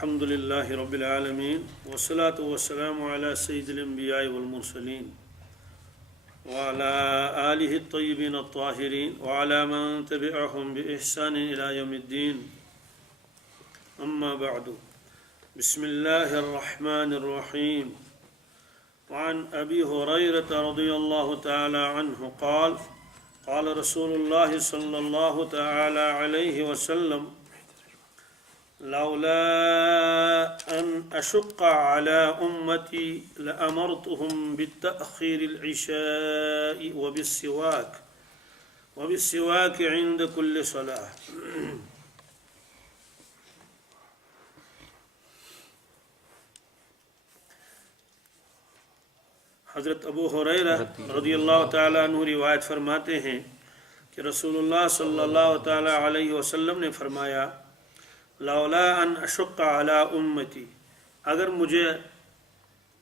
الحمد لله رب العالمين والصلاة والسلام على سيد الأنبياء والمرسلين وعلى آله الطيبين الطاهرين وعلى من تبعهم بإحسان إلى يوم الدين أما بعد بسم الله الرحمن الرحيم وعن أبي هريرة رضي الله تعالى عنه قال قال رسول الله صلى الله تعالى عليه وسلم لولا أن أشق على أمتي لأمرتهم بالتأخير العشاء وبالسواك عند كل صلاة. حضرت ابو ہریرہ رضی اللہ تعالیٰ عنہ روایت فرماتے ہیں کہ رسول اللہ صلی اللہ تعالیٰ علیہ وسلم نے فرمایا لولا ان اشق علی امتی، اگر مجھے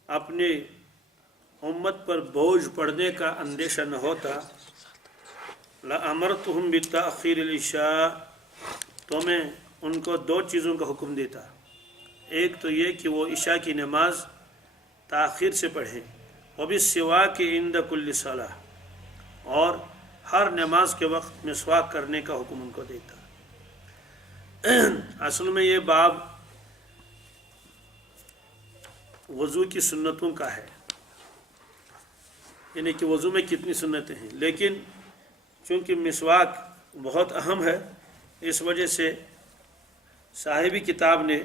اپنے امت پر بوجھ پڑنے کا اندیشہ نہ ہوتا لأمرتهم بالتأخیر العشاء، تو میں ان کو دو چیزوں کا حکم دیتا. ایک تو یہ کہ وہ عشاء کی نماز تاخیر سے پڑھیں، وبالسواک عند کل صلاۃ، اور ہر نماز کے وقت مسواک کرنے کا حکم ان کو دیتا. اصل میں یہ باب وضو کی سنتوں کا ہے، یعنی کہ وضو میں کتنی سنتیں ہیں، لیکن چونکہ مسواک بہت اہم ہے اس وجہ سے صاحب کتاب نے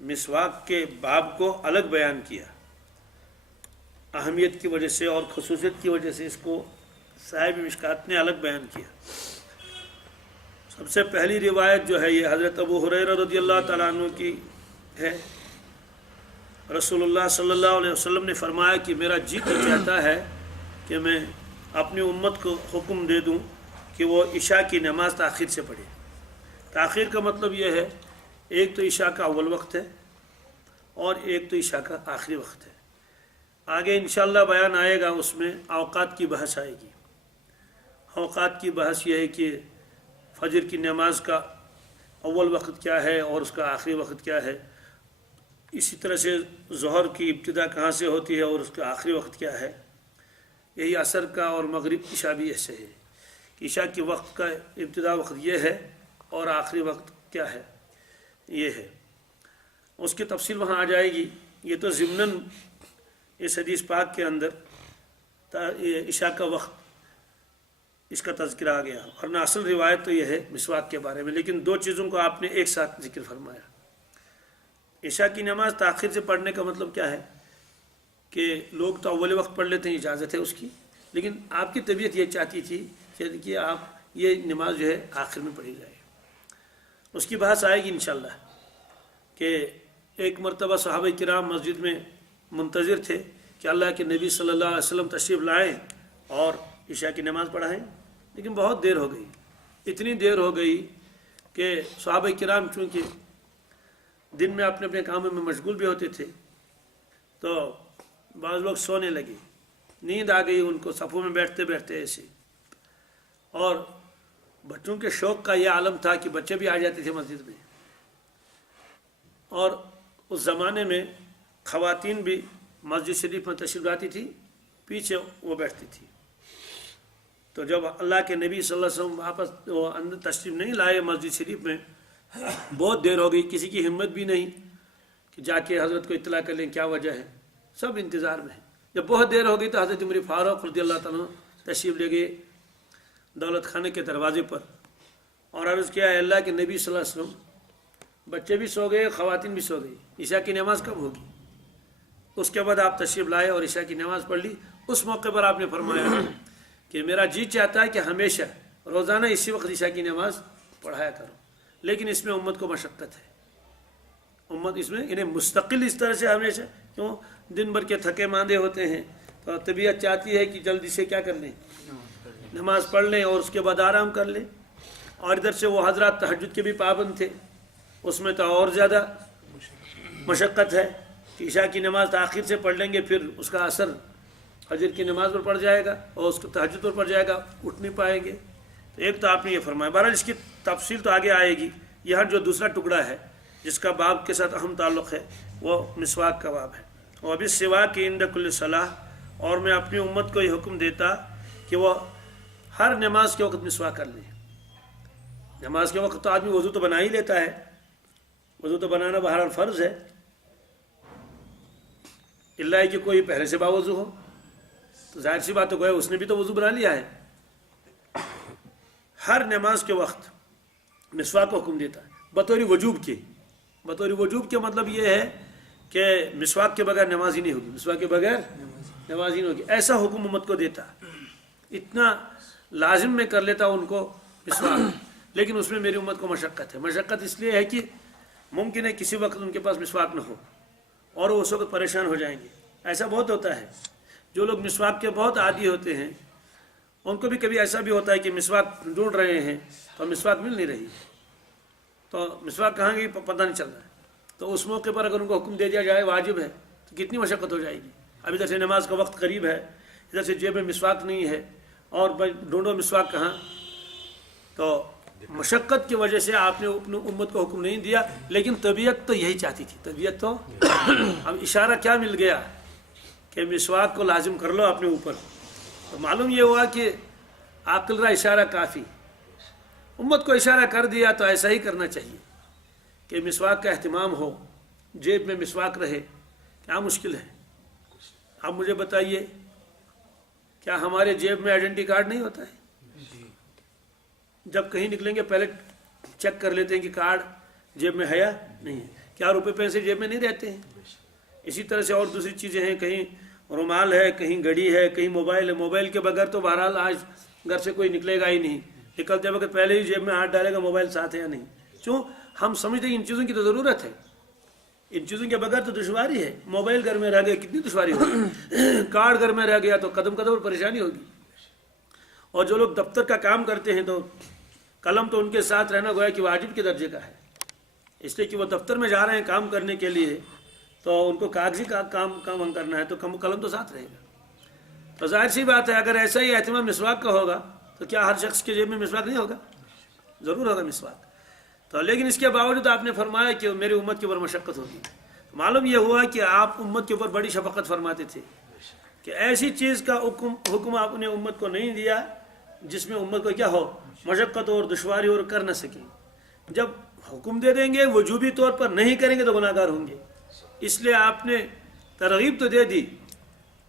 مسواک کے باب کو الگ بیان کیا. اہمیت کی وجہ سے اور خصوصیت کی وجہ سے اس کو صاحب مشکات نے الگ بیان کیا. سب سے پہلی روایت جو ہے یہ حضرت ابو ہریرہ رضی اللہ تعالیٰ عنہ کی ہے. رسول اللہ صلی اللہ علیہ وسلم نے فرمایا کہ میرا جی تو چاہتا ہے کہ میں اپنی امت کو حکم دے دوں کہ وہ عشاء کی نماز تاخیر سے پڑھے. تاخیر کا مطلب یہ ہے ایک تو عشاء کا اول وقت ہے اور ایک تو عشاء کا آخری وقت ہے. آگے انشاءاللہ بیان آئے گا، اس میں اوقات کی بحث آئے گی. اوقات کی بحث یہ ہے کہ فجر کی نماز کا اول وقت کیا ہے اور اس کا آخری وقت کیا ہے. اسی طرح سے ظہر کی ابتدا کہاں سے ہوتی ہے اور اس کا آخری وقت کیا ہے. یہی عصر کا اور مغرب عشاء بھی ایسے ہے کہ عشاء کے وقت کا ابتدا وقت یہ ہے اور آخری وقت کیا ہے یہ ہے. اس کی تفصیل وہاں آ جائے گی. یہ تو ضمناً اس حدیث پاک کے اندر عشاء کا وقت اس کا تذکرہ آ گیا، ورنہ اصل روایت تو یہ ہے مسواک کے بارے میں. لیکن دو چیزوں کو آپ نے ایک ساتھ ذکر فرمایا. عشاء کی نماز تاخیر سے پڑھنے کا مطلب کیا ہے کہ لوگ تو اول وقت پڑھ لیتے ہیں، اجازت ہے اس کی، لیکن آپ کی طبیعت یہ چاہتی تھی کہ آپ یہ نماز جو ہے آخر میں پڑھی جائے. اس کی بحث آئے گی انشاءاللہ کہ ایک مرتبہ صحابہ کرام مسجد میں منتظر تھے کہ اللہ کے نبی صلی اللہ علیہ وسلم تشریف لائیں اور عشاء کی نماز پڑھائیں، لیکن بہت دیر ہو گئی. اتنی دیر ہو گئی کہ صحابہ کرام چونکہ دن میں اپنے اپنے کاموں میں مشغول بھی ہوتے تھے تو بعض لوگ سونے لگے، نیند آ گئی ان کو صفوں میں بیٹھتے بیٹھتے ایسے. اور بچوں کے شوق کا یہ عالم تھا کہ بچے بھی آ جاتے تھے مسجد میں، اور اس زمانے میں خواتین بھی مسجد شریف میں تشریف لاتی تھی، پیچھے وہ بیٹھتی تھی. تو جب اللہ کے نبی صلی اللہ علیہ وسلم واپس وہ اندر تشریف نہیں لائے مسجد شریف میں، بہت دیر ہو گئی. کسی کی ہمت بھی نہیں کہ جا کے حضرت کو اطلاع کر لیں کیا وجہ ہے. سب انتظار میں ہیں. جب بہت دیر ہو گئی تو حضرت عمر فاروق رضی اللہ تعالیٰ تشریف لے گئے دولت خانے کے دروازے پر اور عرض کیا ہے اللہ کے نبی صلی اللہ علیہ وسلم بچے بھی سو گئے، خواتین بھی سو گئی، عشاء کی نماز کب ہوگی؟ اس کے بعد آپ تشریف لائے اور عشاء کی نماز پڑھ لی. اس موقع پر آپ نے فرمایا کہ میرا جی چاہتا ہے کہ ہمیشہ روزانہ اسی وقت عشاء کی نماز پڑھایا کرو، لیکن اس میں امت کو مشقت ہے. امت اس میں یعنی مستقل اس طرح سے ہمیشہ کیوں دن بھر کے تھکے ماندے ہوتے ہیں تو طبیعت چاہتی ہے کہ جلدی سے کیا کر لیں، نماز پڑھ لیں اور اس کے بعد آرام کر لیں. اور ادھر سے وہ حضرات تہجد کے بھی پابند تھے، اس میں تو اور زیادہ مشقت ہے کہ عشاء کی نماز تاخیر سے پڑھ لیں گے، پھر اس کا اثر فجر کی نماز پر پڑ جائے گا اور اس کو تہجد پر پڑ جائے گا، اٹھ نہیں پائیں گے. تو ایک تو آپ نے یہ فرمایا. بہرحال اس کی تفصیل تو آگے آئے گی. یہاں جو دوسرا ٹکڑا ہے جس کا باب کے ساتھ اہم تعلق ہے وہ مسواک کا باب ہے. اور ابھی سوا کی عند کل صلاح، اور میں اپنی امت کو یہ حکم دیتا کہ وہ ہر نماز کے وقت مسواک کر لیں. نماز کے وقت تو آدمی وضو تو بنا ہی لیتا ہے، وضو تو بنانا بہرحال فرض ہے، اللہ کہ کوئی پہلے سے باوضو ہو تو ظاہر سی بات تو گویا اس نے بھی تو وضو بنا لیا ہے. ہر نماز کے وقت مسواک کو حکم دیتا ہے بطور وجوب کے. بطور وجوب کے مطلب یہ ہے کہ مسواک کے بغیر نماز ہی نہیں ہوگی، مسواک کے بغیر نماز ہی نہیں ہوگی، ایسا حکم امت کو دیتا. اتنا لازم میں کر لیتا ان کو مسواک، لیکن اس میں میری امت کو مشقت ہے. مشقت اس لیے ہے کہ ممکن ہے کسی وقت ان کے پاس مسواک نہ ہو اور وہ اس وقت پریشان ہو جائیں گے. ایسا بہت ہوتا ہے، جو لوگ مسواک کے بہت عادی ہوتے ہیں ان کو بھی کبھی ایسا بھی ہوتا ہے کہ مسواک ڈھونڈ رہے ہیں تو مسواک مل نہیں رہی، تو مسواک کہاں گئی پتہ نہیں چل رہا ہے. تو اس موقع پر اگر ان کو حکم دے دیا جائے واجب ہے تو کتنی مشقت ہو جائے گی. اب ادھر سے نماز کا وقت قریب ہے، ادھر سے جیب میں مسواک نہیں ہے اور بھائی ڈھونڈو مسواک کہاں. تو مشقت کی وجہ سے آپ نے اپنی امت کو حکم نہیں دیا، لیکن طبیعت تو یہی چاہتی تھی. طبیعت تو اب اشارہ کیا مل گیا کہ مسواک کو لازم کر لو اپنے اوپر. تو معلوم یہ ہوا کہ عقل کا اشارہ کافی، امت کو اشارہ کر دیا تو ایسا ہی کرنا چاہیے کہ مسواک کا اہتمام ہو، جیب میں مسواک رہے. کیا مشکل ہے؟ آپ مجھے بتائیے، کیا ہمارے جیب میں آئیڈینٹی کارڈ نہیں ہوتا ہے؟ جب کہیں نکلیں گے پہلے چیک کر لیتے ہیں کہ کارڈ جیب میں ہے یا نہیں ہے. کیا روپے پیسے جیب میں نہیں رہتے ہیں؟ اسی طرح سے اور دوسری چیزیں ہیں، کہیں رومال ہے، کہیں گھڑی ہے، کہیں موبائل ہے. موبائل کے بغیر تو بہرحال آج گھر سے کوئی نکلے گا ہی نہیں، نکلتے وقت پہلے ہی جیب میں ہاتھ ڈالے گا موبائل ساتھ ہے یا نہیں. کیوں؟ ہم سمجھتے ہیں ان چیزوں کی تو ضرورت ہے، ان چیزوں کے بغیر تو دشواری ہے. موبائل گھر میں رہ گیا کتنی دشواری ہوگی، کارڈ گھر میں رہ گیا تو قدم قدم پر پریشانی ہوگی. اور جو لوگ دفتر کا کام کرتے ہیں تو قلم تو ان کے ساتھ رہنا گویا کہ واجب کے درجے کا ہے، اس لیے کہ وہ دفتر میں جا رہے ہیں کام کرنے کے لیے تو ان کو کاغذی کام کرنا ہے تو قلم تو ساتھ رہے گا. تو ظاہر سی بات ہے اگر ایسا ہی اہتمام مسواک کا ہوگا تو کیا ہر شخص کے جیب میں مسواک نہیں ہوگا؟ ضرور ہوگا مسواک. تو لیکن اس کے باوجود آپ نے فرمایا کہ میری امت کے اوپر مشقت ہوگی. معلوم یہ ہوا کہ آپ امت کے اوپر بڑی شفقت فرماتے تھے کہ ایسی چیز کا حکم آپ نے امت کو نہیں دیا جس میں امت کو کیا ہو، مشقت اور دشواری اور کر نہ سکیں. جب حکم دے دیں گے وجوبی طور پر نہیں کریں گے تو گناہ گار ہوں گے. اس لیے آپ نے ترغیب تو دے دی،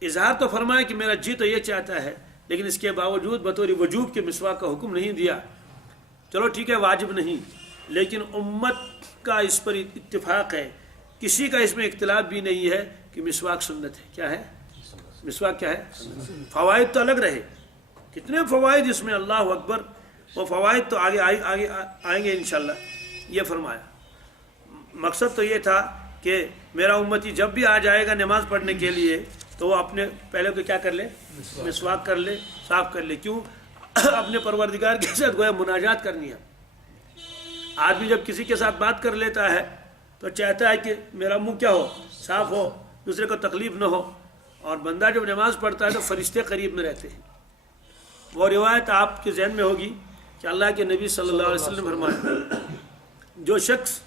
اظہار تو فرمایا کہ میرا جی تو یہ چاہتا ہے، لیکن اس کے باوجود بطور وجوب کے مسواک کا حکم نہیں دیا. چلو ٹھیک ہے واجب نہیں، لیکن امت کا اس پر اتفاق ہے، کسی کا اس میں اختلاف بھی نہیں ہے کہ مسواک سنت ہے. کیا ہے مسواک؟ کیا ہے؟ فوائد تو الگ رہے، کتنے فوائد اس میں، اللہ اکبر. وہ فوائد تو آگے آئیں گے انشاءاللہ. یہ فرمایا مقصد تو یہ تھا کہ میرا امتی جب بھی آ جائے گا نماز پڑھنے کے لیے تو وہ اپنے پہلے تو کیا کر لے، مسواک کر لے، صاف کر لے. کیوں؟ اپنے پروردگار کے ساتھ گویا مناجات کرنی ہے. آدمی جب کسی کے ساتھ بات کر لیتا ہے تو چاہتا ہے کہ میرا منہ کیا ہو، صاف ہو، دوسرے کو تکلیف نہ ہو. اور بندہ جب نماز پڑھتا ہے تو فرشتے قریب میں رہتے ہیں. وہ روایت آپ کے ذہن میں ہوگی کہ اللہ کے نبی صلی اللہ علیہ وسلم نے فرمایا جو شخص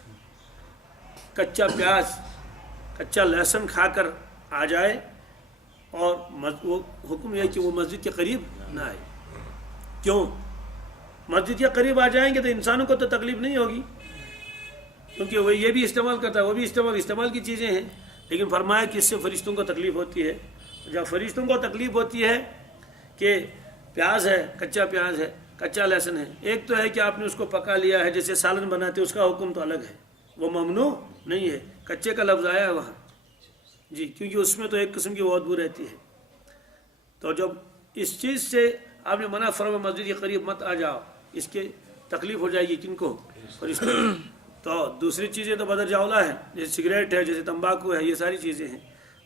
کچا پیاز کچا لہسن کھا کر آ جائے اور وہ حکم یہ کہ وہ مسجد کے قریب نہ آئے. کیوں؟ مسجد کے قریب آ جائیں گے تو انسانوں کو تو تکلیف نہیں ہوگی کیونکہ وہ یہ بھی استعمال کرتا ہے، وہ بھی استعمال کی چیزیں ہیں. لیکن فرمایا کہ اس سے فرشتوں کو تکلیف ہوتی ہے. جب فرشتوں کو تکلیف ہوتی ہے کہ پیاز ہے، کچا پیاز ہے، کچا لہسن ہے، ایک تو ہے کہ آپ نے اس کو پکا لیا ہے جیسے سالن بناتے اس کا حکم تو الگ ہے، وہ ممنوع نہیں ہے. کچے کا لفظ آیا ہے وہاں جی، کیونکہ اس میں تو ایک قسم کی بدبو رہتی ہے. تو جب اس چیز سے آپ نے منع فرمایا مسجد کے قریب مت آ جاؤ، اس کے تکلیف ہو جائے گی کن کو؟ فرشتوں. تو دوسری چیزیں تو بدر جاولا ہے، جیسے سگریٹ ہے، جیسے تمباکو ہے، یہ ساری چیزیں ہیں.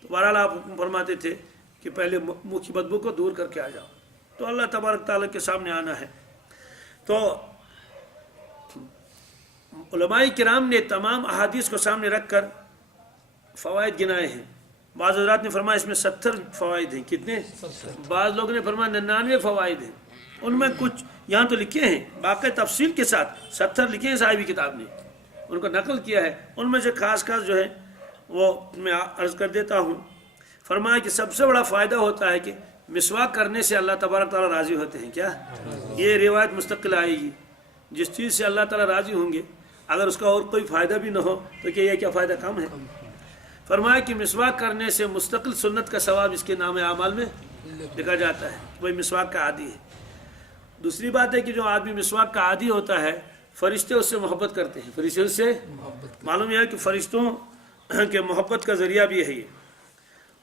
تو بہرحال آپ فرماتے تھے کہ پہلے منہ کی بدبو کو دور کر کے آ جاؤ. تو اللہ تبارک تعالیٰ کے سامنے آنا ہے. تو علماء کرام نے تمام احادیث کو سامنے رکھ کر فوائد گنائے ہیں. بعض حضرات نے فرمایا اس میں 70 فوائد ہیں. کتنے؟ بعض لوگوں نے فرمایا 99 فوائد ہیں. ان میں کچھ یہاں تو لکھے ہیں باقی تفصیل کے ساتھ 70 لکھے ہیں صاحبی کتاب نے. ان کو نقل کیا ہے، ان میں سے خاص جو ہے وہ میں عرض کر دیتا ہوں۔ فرمایا کہ سب سے بڑا فائدہ ہوتا ہے کہ مسواک کرنے سے اللہ تبارک تعالیٰ راضی ہوتے ہیں۔ کیا یہ روایت مستقل آئے گی، جس چیز سے اللہ تعالیٰ راضی ہوں گے اگر اس کا اور کوئی فائدہ بھی نہ ہو تو کہ یہ کیا فائدہ کم ہے۔ فرمایا کہ مسواک کرنے سے مستقل سنت کا ثواب اس کے نام اعمال میں لکھا جاتا ہے، وہی مسواک کا عادی ہے۔ دوسری بات ہے کہ جو آدمی مسواک کا عادی ہوتا ہے فرشتے اس سے محبت کرتے ہیں، فرشتے اس سے معلوم ہے کہ فرشتوں کے محبت کا ذریعہ بھی ہے یہ۔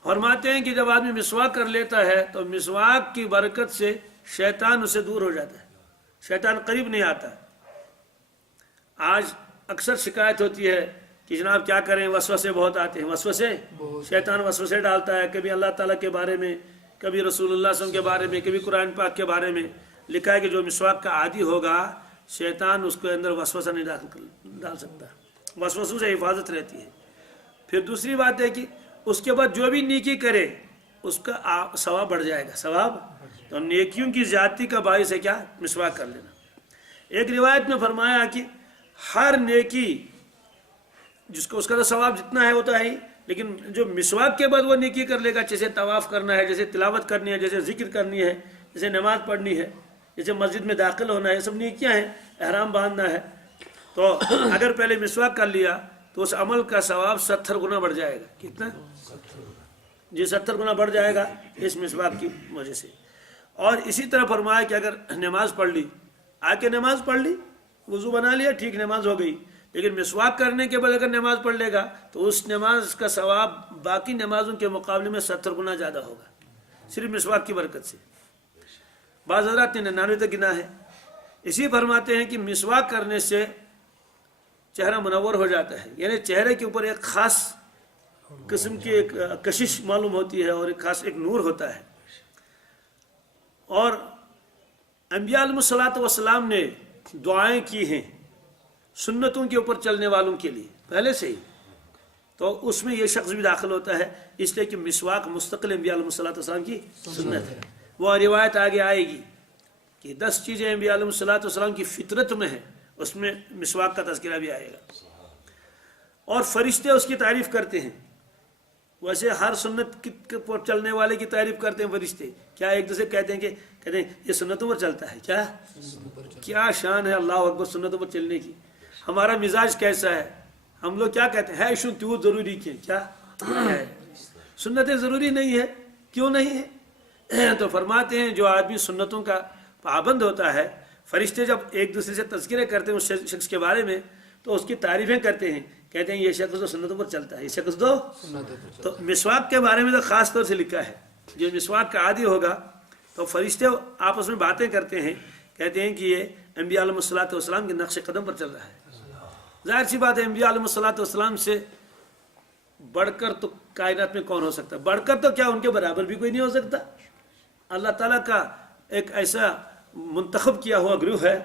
فرماتے ہیں کہ جب آدمی مسواک کر لیتا ہے تو مسواک کی برکت سے شیطان اسے دور ہو جاتا ہے، شیطان قریب نہیں آتا۔ آج اکثر شکایت ہوتی ہے کہ جناب کیا کریں، وسوسے بہت آتے ہیں، وسوسے شیطان وسوسے ڈالتا ہے، کبھی اللہ تعالیٰ کے بارے میں، کبھی رسول اللہ صلی اللہ علیہ وسلم کے بارے میں، کبھی قرآن پاک کے بارے میں۔ لکھا ہے کہ جو مسواک کا عادی ہوگا شیطان اس کے اندر وسوسہ نہیں ڈال سکتا، وسوسوں سے حفاظت رہتی ہے۔ پھر دوسری بات ہے کہ اس کے بعد جو بھی نیکی کرے اس کا ثواب بڑھ جائے گا، ثواب۔ تو نیکیوں کی زیادتی کا باعث ہے کیا؟ مسواک کر لینا۔ ایک روایت میں فرمایا کہ ہر نیکی جس کو اس کا تو ثواب جتنا ہے وہ تو ہے ہی، لیکن جو مسواک کے بعد وہ نیکی کر لے گا، جیسے طواف کرنا ہے، جیسے تلاوت کرنی ہے، جیسے ذکر کرنی ہے، جیسے نماز پڑھنی ہے، جیسے مسجد میں داخل ہونا ہے، یہ سب نیکیاں ہیں، احرام باندھنا ہے، تو اگر پہلے مسواک کر لیا تو اس عمل کا ثواب 70 گنا بڑھ جائے گا۔ کتنا؟ جی 70 گنا بڑھ جائے گا اس مسواک کی وجہ سے۔ اور اسی طرح فرمایا کہ اگر نماز پڑھ لی، آ کے نماز پڑھ لی، وضو بنا لیا، ٹھیک نماز ہو گئی، لیکن مسواک کرنے کے بعد اگر نماز پڑھ لے گا تو اس نماز کا ثواب باقی نمازوں کے مقابلے میں 70 گنا زیادہ ہوگا، صرف مسواک کی برکت سے۔ بعض حضرات نے 99 تک گنا ہے۔ اسی فرماتے ہیں کہ مسواک کرنے سے چہرہ منور ہو جاتا ہے، یعنی چہرے کے اوپر ایک خاص قسم کی ایک کشش معلوم ہوتی ہے اور ایک خاص ایک نور ہوتا ہے۔ اور انبیاء علیہ الصلوۃ والسلام نے دعائیں کی ہیں سنتوں کے اوپر چلنے والوں کے لیے پہلے سے ہی، تو اس میں یہ شخص بھی داخل ہوتا ہے، اس لیے کہ مسواک مستقل انبیاء علیہ الصلوۃ والسلام کی سنت ہے۔ وہ روایت آگے آئے گی کہ 10 چیزیں انبیاء علیہ الصلوۃ والسلام کی فطرت میں ہیں، اس میں مسواک کا تذکرہ بھی آئے گا۔ اور فرشتے اس کی تعریف کرتے ہیں، ویسے ہر سنت پر چلنے والے کی تعریف کرتے ہیں فرشتے، کیا ایک دوسرے کہتے ہیں کہ یہ سنتوں پر چلتا ہے، کیا شان ہے اللہ اکبر سنتوں پر چلنے کی۔ ہمارا مزاج کیسا ہے، ہم لوگ کیا کہتے ہیں، ہے ایشو تو ضروری کیا ہے، سنتیں ضروری نہیں ہے، کیوں نہیں ہے؟ تو فرماتے ہیں جو آدمی سنتوں کا پابند ہوتا ہے، فرشتے جب ایک دوسرے سے تذکرے کرتے ہیں اس شخص کے بارے میں تو اس کی تعریفیں کرتے ہیں، کہتے ہیں یہ شخص تو سنتوں پر چلتا ہے، یہ شخص تو مسواک کے بارے میں تو خاص طور سے لکھا ہے، جو مسواک کا عادی ہوگا تو فرشتے آپس میں باتیں کرتے ہیں، کہتے ہیں کہ یہ انبیاء علیہ الصلوۃ والسلام کے نقش قدم پر چل رہا ہے۔ ظاہر سی بات ہے انبیاء علیہ الصلوۃ والسلام سے بڑھ کر تو کائنات میں کون ہو سکتا ہے، بڑھ کر تو کیا ان کے برابر بھی کوئی نہیں ہو سکتا۔ اللہ تعالیٰ کا ایک ایسا منتخب کیا ہوا گروہ ہے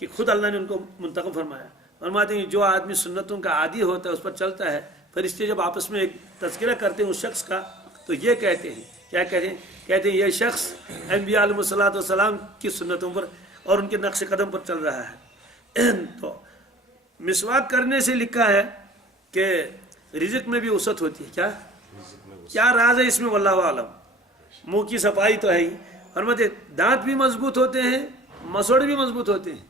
کہ خود اللہ نے ان کو منتخب فرمایا۔ فرماتے ہیں جو آدمی سنتوں کا عادی ہوتا ہے اس پر چلتا ہے، فرشتے جب آپس میں ایک تذکرہ کرتے ہیں اس شخص کا تو یہ کہتے ہیں، کیا کہتے ہیں؟ کہتے ہیں یہ شخص انبیاء علیہ الصلوۃ والسلام کی سنتوں پر اور ان کے نقش قدم پر چل رہا ہے۔ تو مسواک کرنے سے لکھا ہے کہ رزق میں بھی وسعت ہوتی ہے۔ کیا راز ہے اس میں واللہ عالم۔ منہ کی صفائی تو ہے ہی، فرماتے دانت بھی مضبوط ہوتے ہیں، مسوڑے بھی مضبوط ہوتے ہیں۔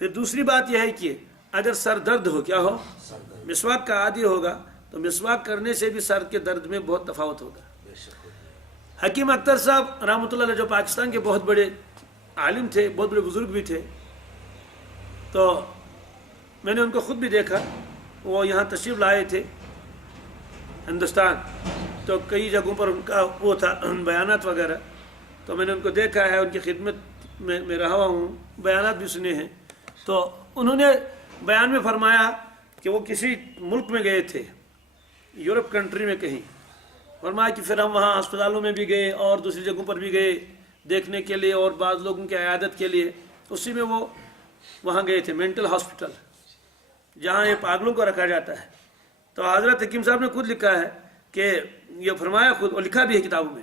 پھر دوسری بات یہ ہے کہ اگر سر درد ہو، کیا ہو، مسواک کا عادی ہوگا تو مسواک کرنے سے بھی سر کے درد میں بہت تفاوت ہوگا۔ حکیم اختر صاحب رحمۃ اللہ علیہ جو پاکستان کے بہت بڑے عالم تھے، بہت بڑے بزرگ بھی تھے، تو میں نے ان کو خود بھی دیکھا، وہ یہاں تشریف لائے تھے ہندوستان، تو کئی جگہوں پر ان کا وہ تھا بیانات وغیرہ، تو میں نے ان کو دیکھا ہے، ان کی خدمت میں رہا ہوں، بیانات بھی سنے ہیں۔ تو انہوں نے بیان میں فرمایا کہ وہ کسی ملک میں گئے تھے، یورپ کنٹری میں کہیں، فرمایا کہ پھر ہم وہاں ہسپتالوں میں بھی گئے اور دوسری جگہوں پر بھی گئے دیکھنے کے لیے اور بعض لوگوں کی عیادت کے لیے، اسی میں وہ وہاں گئے تھے مینٹل ہاسپٹل جہاں یہ پاگلوں کو رکھا جاتا ہے۔ تو حضرت حکیم صاحب نے خود لکھا ہے کہ یہ فرمایا خود، اور لکھا بھی ہے کتابوں میں،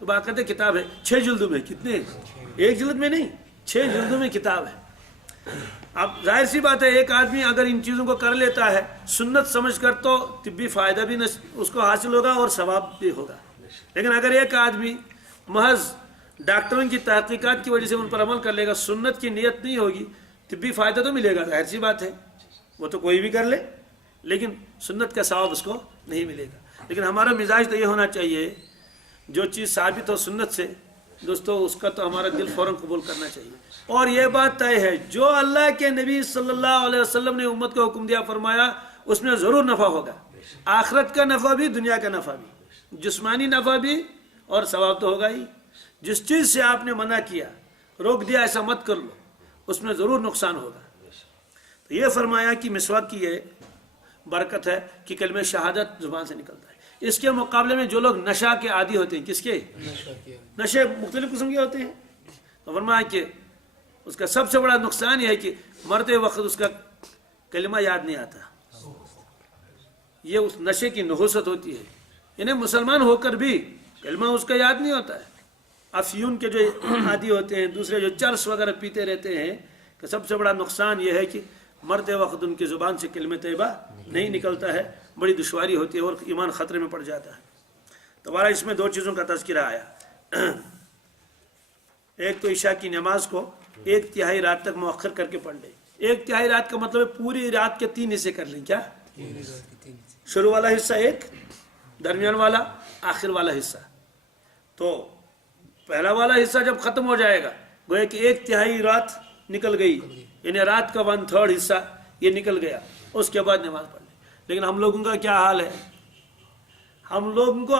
تو باقاعدہ کتاب ہے 6 جلدوں میں. کتنے؟ 1 جلد میں نہیں، 6 جلدوں میں کتاب ہے. اب ظاہر سی بات ہے ایک آدمی اگر ان چیزوں کو کر لیتا ہے سنت سمجھ کر تو طبی فائدہ بھی اس کو حاصل ہوگا اور ثواب بھی ہوگا. لیکن اگر ایک آدمی محض ڈاکٹروں کی تحقیقات کی وجہ سے ان پر عمل کر لے گا، سنت کی نیت نہیں ہوگی، طبی فائدہ تو ملے گا، ظاہر سی بات ہے وہ تو کوئی بھی کر لے، لیکن سنت کا ثواب اس کو نہیں ملے گا. لیکن ہمارا مزاج تو یہ ہونا چاہیے جو چیز ثابت ہو سنت سے دوستو اس کا تو ہمارا دل فوراً قبول کرنا چاہیے. اور یہ بات طے ہے جو اللہ کے نبی صلی اللہ علیہ وسلم نے امت کو حکم دیا فرمایا اس میں ضرور نفع ہوگا. آخرت کا نفع بھی، دنیا کا نفع بھی، جسمانی نفع بھی اور ثواب تو ہوگا ہی. جس چیز سے آپ نے منع کیا، روک دیا ایسا مت کر لو، اس میں ضرور نقصان ہوگا. تو یہ فرمایا کہ مسواک کی یہ برکت ہے کہ کلمہ شہادت زبان سے نکلتا ہے. اس کے مقابلے میں جو لوگ نشہ کے عادی ہوتے ہیں، کس کے؟ نشے مختلف قسم کے ہوتے ہیں. تو فرمایا کہ اس کا سب سے بڑا نقصان یہ ہے کہ مرتے وقت اس کا کلمہ یاد نہیں آتا. یہ اس نشے کی نحوست ہوتی ہے، یعنی مسلمان ہو کر بھی کلمہ اس کا یاد نہیں ہوتا ہے. افیون کے جو عادی ہوتے ہیں، دوسرے جو چرس وغیرہ پیتے رہتے ہیں، کہ سب سے بڑا نقصان یہ ہے کہ مرتے وقت ان کی زبان سے کلمہ طیبہ نہیں نکلتا ہے، بڑی دشواری ہوتی ہے اور ایمان خطرے میں پڑ جاتا ہے. تو بارہ اس میں 2 چیزوں کا تذکرہ آیا. ایک تو عشاء کی نماز کو 1/3 رات تک مؤخر کر کے پڑھ لیں. 1/3 رات کا مطلب ہے پوری رات کے 3 حصے کر لیں. کیا؟ شروع والا حصہ 1، درمیان والا، آخر والا حصہ. تو پہلا والا حصہ جب ختم ہو جائے گا گویا کہ 1/3 رات نکل گئی، یعنی رات کا 1/3 حصہ یہ نکل گیا. اس کے بعد نماز پڑھ لیں. لیکن ہم لوگوں کا کیا حال ہے؟ ہم لوگوں کو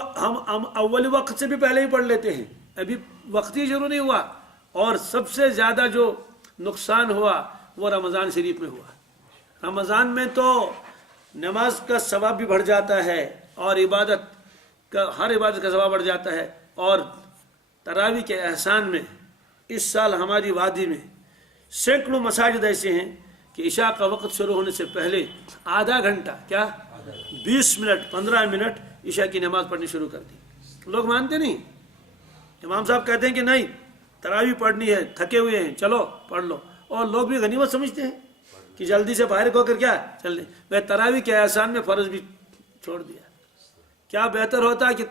ہم اول وقت سے بھی پہلے ہی پڑھ لیتے ہیں، ابھی وقت ہی شروع نہیں ہوا. اور سب سے زیادہ جو نقصان ہوا وہ رمضان شریف میں ہوا. رمضان میں تو نماز کا ثواب بھی بڑھ جاتا ہے اور ہر عبادت کا ثواب بڑھ جاتا ہے. اور تراویح کے احسان میں اس سال ہماری وادی میں سینکڑوں مساجد ایسے ہیں کہ عشاء کا وقت شروع ہونے سے پہلے آدھا گھنٹہ، کیا 20 منٹ 15 منٹ عشاء کی نماز پڑھنی شروع کر دی. لوگ مانتے نہیں. امام صاحب کہتے ہیں کہ نہیں تراویح پڑھنی ہے، تھکے ہوئے ہیں، چلو پڑھ لو. اور لوگ بھی غنیمت سمجھتے ہیں کہ جلدی سے باہر ہو کر کیا چل دیں. میں تراویح کے احسان میں فرض بھی چھوڑ دیا. کیا بہتر ہوتا کہ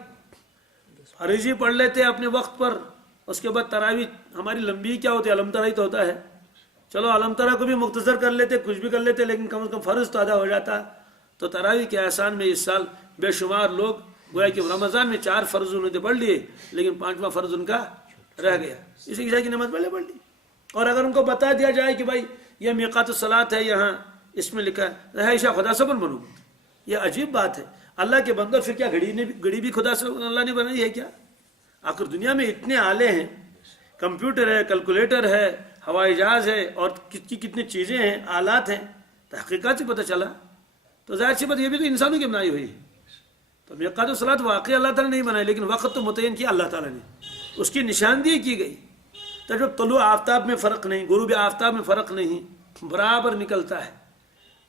فرض ہی پڑھ لیتے اپنے وقت پر، اس کے بعد تراویح ہماری لمبی کیا ہوتی ہے، علم ترا ہی تو ہوتا ہے. چلو علم ترا کو بھی مختصر کر لیتے، کچھ بھی کر لیتے، لیکن کم از کم فرض تو ادا ہو جاتا. تو تراویح کے احسان میں اس سال بے شمار لوگ گویا کہ رمضان میں 4 فرض انہوں نے پڑھ لیے، لیکن 5واں فرض ان کا رہ گیا. اسی عشاء کی نماز پہلے پڑھ لی. اور اگر ان کو بتا دیا جائے کہ بھائی یہ میقات الصلاۃ ہے، یہاں اس میں لکھا ہے عشاء خدا سبن بنو، یہ عجیب بات ہے. اللہ کے بندوں پھر کیا گھڑی بھی خدا سے اللہ نے بنائی ہے کیا؟ آخر دنیا میں اتنے آلے ہیں، کمپیوٹر ہے، کیلکولیٹر ہے، ہوائی جہاز ہے، اور کتنی چیزیں ہیں، آلات ہیں. تحقیقات سے پتہ چلا. تو ظاہر سی بات یہ بھی تو انسانوں کی بنائی ہوئی ہے. تو میقات الصلاۃ واقعی اللہ تعالیٰ نے نہیں بنائی، لیکن وقت تو متعین کیا اللہ تعالیٰ نے، اس کی نشاندہی کی گئی. تو جب طلوع آفتاب میں فرق نہیں، غروب آفتاب میں فرق نہیں، برابر نکلتا ہے.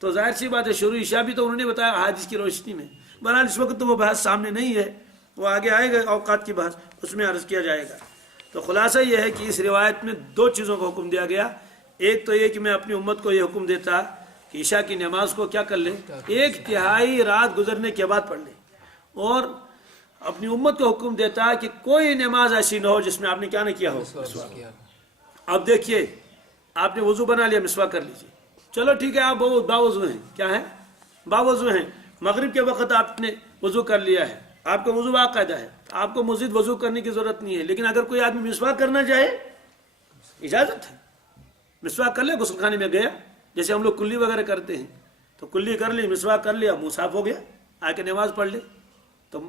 تو ظاہر سی بات ہے شروع عشاء بھی تو انہوں نے بتایا حدیث کی روشنی میں. بہرحال اس وقت تو وہ بحث سامنے نہیں ہے، وہ آگے آئے گا اوقات کی بحث، اس میں عرض کیا جائے گا. تو خلاصہ یہ ہے کہ اس روایت میں 2 چیزوں کا حکم دیا گیا. ایک تو یہ کہ میں اپنی امت کو یہ حکم دیتا کہ عشاء کی نماز کو کیا کر لیں، 1/3 رات گزرنے کے بعد پڑھ لیں. اور اپنی امت کو حکم دیتا کہ کوئی نماز ایسی نہ ہو جس میں آپ نے کیا نہ کیا ہو. اب دیکھیے آپ نے وضو بنا لیا، مسواک کر لیجیے. چلو ٹھیک ہے، آپ باوضو ہیں، کیا ہے باوضو ہیں. مغرب کے وقت آپ نے وضو کر لیا ہے، آپ کا وضو باقاعدہ ہے، آپ کو مزید وضو کرنے کی ضرورت نہیں ہے. لیکن اگر کوئی آدمی مسواک کرنا چاہے اجازت ہے، مسواک کر لے. غسل خانے میں گیا، جیسے ہم لوگ کلی وغیرہ کرتے ہیں، تو کلی کر لی، مسواک کر لیا، منہ صاف ہو گیا، آ کے نماز پڑھ لے. تو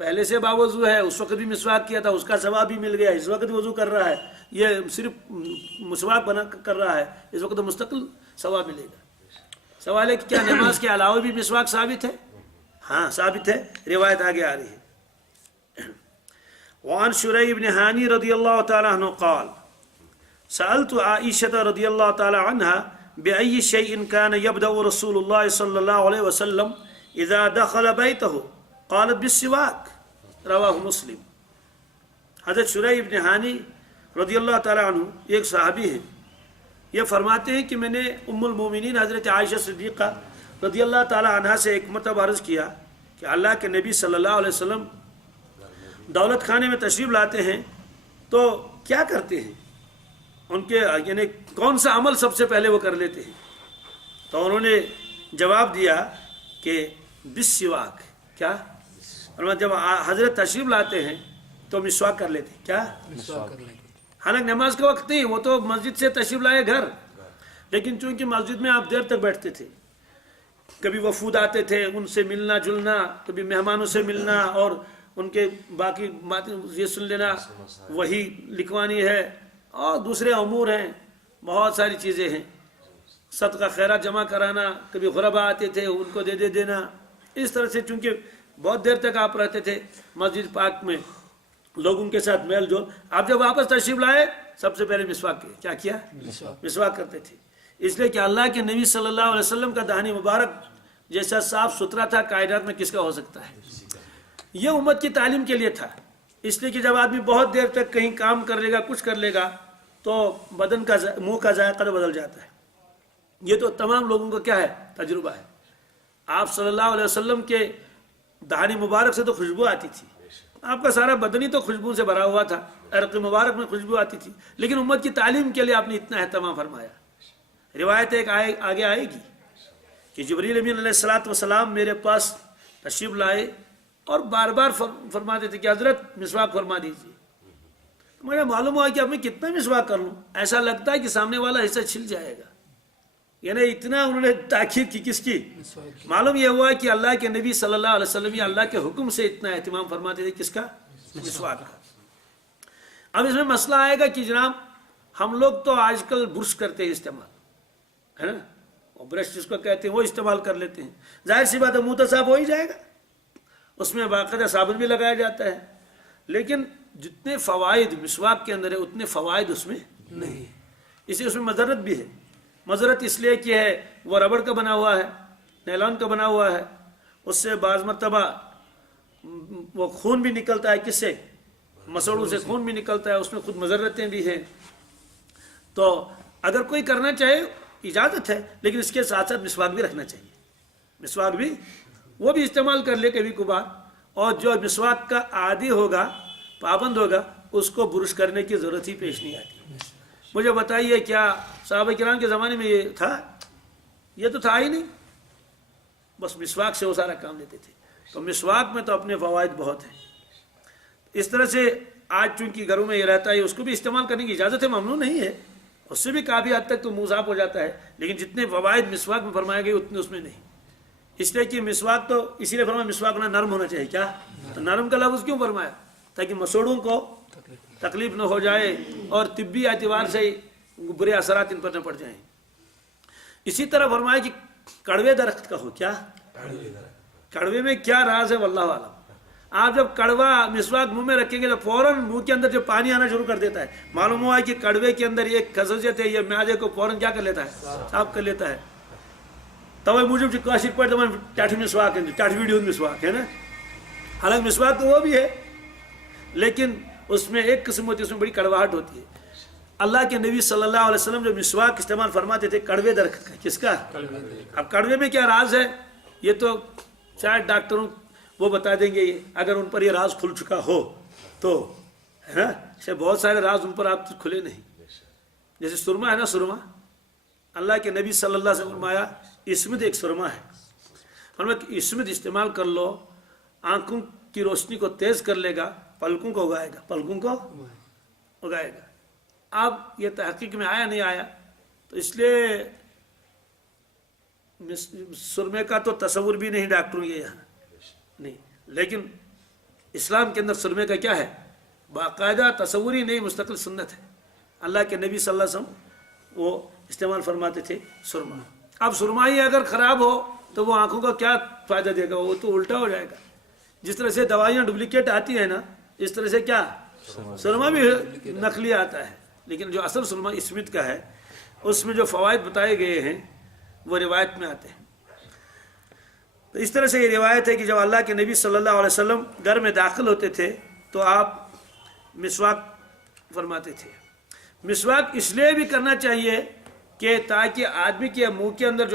پہلے سے باوضو ہے، اس وقت بھی مسواک کیا تھا، اس کا ثواب بھی مل گیا. اس وقت وضو کر رہا ہے، یہ صرف مسواک بنا کر رہا ہے، اس وقت مستقل ثواب ملے گا. سوال ہے کہ کیا نماز کے علاوہ بھی مسواک ثابت ہے؟ ہاں ثابت ہے، روایت آگے آ رہی ہے. وعن شریح بن حانی رضی اللہ تعالی عنہ قال سألت عائشة رضی اللہ تعالی عنہ بأي شيء كان يبدأ رسول الله صلى الله عليه وسلم إذا دخل بيته قالت بالسواك. رواہ مسلم. حضرت شریح ابن حانی رضی اللہ تعالیٰ عنہ ایک صحابی ہیں، یہ فرماتے ہیں کہ میں نے ام المومنین حضرت عائشہ صدیقہ رضی اللہ تعالیٰ عنہ سے ایک مرتبہ عرض کیا کہ اللہ کے نبی صلی اللہ علیہ وسلم دولت خانے میں تشریف لاتے ہیں تو کیا کرتے ہیں، ان کے یعنی کون سا عمل سب سے پہلے وہ کر لیتے ہیں؟ تو انہوں نے جواب دیا کہ بالسواک، کیا؟ اور جب حضرت تشریف لاتے ہیں تو مسواک کر لیتے ہیں، کیا؟ حالانکہ نماز کا وقت نہیں، وہ تو مسجد سے تشریف لائے گھر، لیکن چونکہ مسجد میں آپ دیر تک بیٹھتے تھے، کبھی وفود آتے تھے ان سے ملنا جلنا، کبھی مہمانوں سے ملنا اور ان کے باقی باتیں یہ سن لینا، وہی لکھوانی ہے اور دوسرے امور ہیں، بہت ساری چیزیں ہیں، صدقہ خیرات جمع کرانا، کبھی غربا آتے تھے ان کو دے دینا، اس طرح سے چونکہ بہت دیر تک آپ رہتے تھے مسجد پاک میں، لوگوں کے ساتھ میل جول، آپ جب واپس تشریف لائے سب سے پہلے مسواک کیا کیا؟ مسواک کرتے تھے، اس لیے کہ اللہ کے نبی صلی اللہ علیہ وسلم کا دہانی مبارک جیسا صاف ستھرا تھا کائنات میں کس کا ہو سکتا ہے؟ یہ امت کی تعلیم کے لیے تھا، اس لیے کہ جب آدمی بہت دیر تک کہیں کام کر لے گا کچھ کر لے گا تو بدن کا منہ کا ذائقہ بدل جاتا ہے، یہ تو تمام لوگوں کا کیا ہے؟ تجربہ ہے۔ آپ صلی اللہ علیہ وسلم کے دہانی مبارک سے تو خوشبو آتی تھی، آپ کا سارا بدن ہی تو خوشبو سے بھرا ہوا تھا، عرق مبارک میں خوشبو آتی تھی، لیکن امت کی تعلیم کے لیے آپ نے اتنا اہتمام فرمایا۔ روایت ایک آگے آئے گی کہ جبریل امین علیہ الصلوۃ والسلام میرے پاس تشریف لائے اور بار بار فرماتے تھے کہ حضرت مسواک فرما دیجیے، مجھے معلوم ہوا کہ اب میں کتنا مسواک کر لوں، ایسا لگتا ہے کہ سامنے والا حصہ چھل جائے گا، یعنی اتنا انہوں نے تاکید کی کس کی؟ معلوم یہ ہوا کہ اللہ کے نبی صلی اللہ علیہ وسلم یا اللہ کے حکم سے اتنا اہتمام فرماتے تھے، کس کا؟ مسواک کا۔ اب اس میں مسئلہ آئے گا کہ جناب ہم لوگ تو آج کل برش کرتے ہیں استعمال، ہے نا، وہ برش جس کو کہتے ہیں وہ استعمال کر لیتے ہیں، ظاہر سی بات ہے منہ تو صاف ہو ہی جائے گا، اس میں باقاعدہ صابن بھی لگایا جاتا ہے، لیکن جتنے فوائد مسواک کے اندر ہے اتنے فوائد اس میں نہیں، اسی اس میں مضرت بھی ہے۔ مضرت اس لیے کہ ہے وہ ربڑ کا بنا ہوا ہے، نیلون کا بنا ہوا ہے، اس سے بعض مرتبہ وہ خون بھی نکلتا ہے، کس سے؟ مسوڑوں سے خون بھی نکلتا ہے، اس میں خود مضرتیں بھی ہیں، تو اگر کوئی کرنا چاہے اجازت ہے، لیکن اس کے ساتھ ساتھ مسواک بھی رکھنا چاہیے، مسواک بھی وہ بھی استعمال کر لے کبھی کبھار، اور جو مسواک کا عادی ہوگا پابند ہوگا اس کو برش کرنے کی ضرورت ہی پیش نہیں آتی۔ مجھے بتائیے کیا صحابہ کرام کے زمانے میں یہ تھا؟ یہ تو تھا ہی نہیں، بس مسواک سے وہ سارا کام لیتے تھے، تو مسواک میں تو اپنے فوائد بہت ہیں۔ اس طرح سے آج چونکہ گھروں میں یہ رہتا ہے اس کو بھی استعمال کرنے کی اجازت ہے، ممنوع نہیں ہے، اس سے بھی کافی حد تک تو منہ صاف ہو جاتا ہے، لیکن جتنے فوائد مسواک میں فرمائے گئے اتنے اس میں نہیں، اس لیے کہ مسواک تو اسی لیے فرمایا مسواک ہونا نرم ہونا چاہیے، کیا؟ تو نرم کا لفظ کیوں فرمایا؟ تاکہ مسوڑوں کو تکلیف نہ ہو جائے اور طبی اعتبار سے برے اثرات ان پر نہ پڑ جائیں۔ اسی طرح فرمایا کہ کڑوے درخت کا ہو، کیا؟ کڑوے میں کیا راز ہے واللہ عالم۔ آپ جب کڑوا مسواک منہ میں رکھیں گے تو فوراً منہ کے اندر جو پانی آنا شروع کر دیتا ہے، معلوم ہوا ہے کہ کڑوے کے اندر ایک خصوصیت ہے، یہ معدے کو فوراً کیا کر لیتا ہے؟ صاف کر لیتا ہے۔ توے موجب کاشر پہ ٹاٹھ مسواک ہے، ٹاٹھ ویڈیو مسواک ہے نا، حالانکہ مسواک تو وہ بھی ہے لیکن اس میں ایک قسم ہوتی ہے، اس میں بڑی کڑواہٹ ہوتی ہے۔ اللہ کے نبی صلی اللہ علیہ وسلم جو مسواک استعمال فرماتے تھے کڑوے درخت کا، کس کا؟ اب کڑوے میں کیا راز ہے یہ تو شاید ڈاکٹروں وہ بتا دیں گے، اگر ان پر یہ راز کھل چکا ہو تو، ہے نا، اسے بہت سارے راز ان پر آپ کھلے نہیں، جیسے سرما ہے نا، سرما اللہ کے نبی صلی اللہ علیہ وسلم فرمایا اسمد ایک سرما ہے، فرمایا کہ اسمد استعمال کر لو، آنکھوں کی روشنی کو تیز کر لے گا، پلکوں کو اگائے گا، پلکوں کو اگائے گا۔ اب یہ تحقیق میں آیا نہیں آیا تو اس لیے سرمے کا تو تصور بھی نہیں ڈاکٹروں کے یہاں نہیں، لیکن اسلام کے اندر سرمے کا کیا ہے؟ باقاعدہ تصور ہی نہیں، مستقل سنت ہے۔ اللہ کے نبی صلی اللہ علیہ وسلم وہ استعمال فرماتے تھے سرما۔ اب سرما ہی اگر خراب ہو تو وہ آنکھوں کا کیا فائدہ دے گا؟ وہ تو الٹا ہو جائے گا۔ جس طرح سے دوائیاں ڈپلیکیٹ آتی ہیں نا، اس طرح سے کیا سرما بھی نقلی آتا ہے، لیکن جو اصل سرما اسمت کا ہے اس میں جو فوائد بتائے گئے ہیں وہ روایت میں آتے ہیں۔ تو اس طرح سے یہ روایت ہے کہ جب اللہ کے نبی صلی اللہ علیہ وسلم گھر میں داخل ہوتے تھے تو آپ مسواک فرماتے تھے۔ مسواک اس لیے بھی کرنا چاہیے کہ تاکہ آدمی کے منہ کے اندر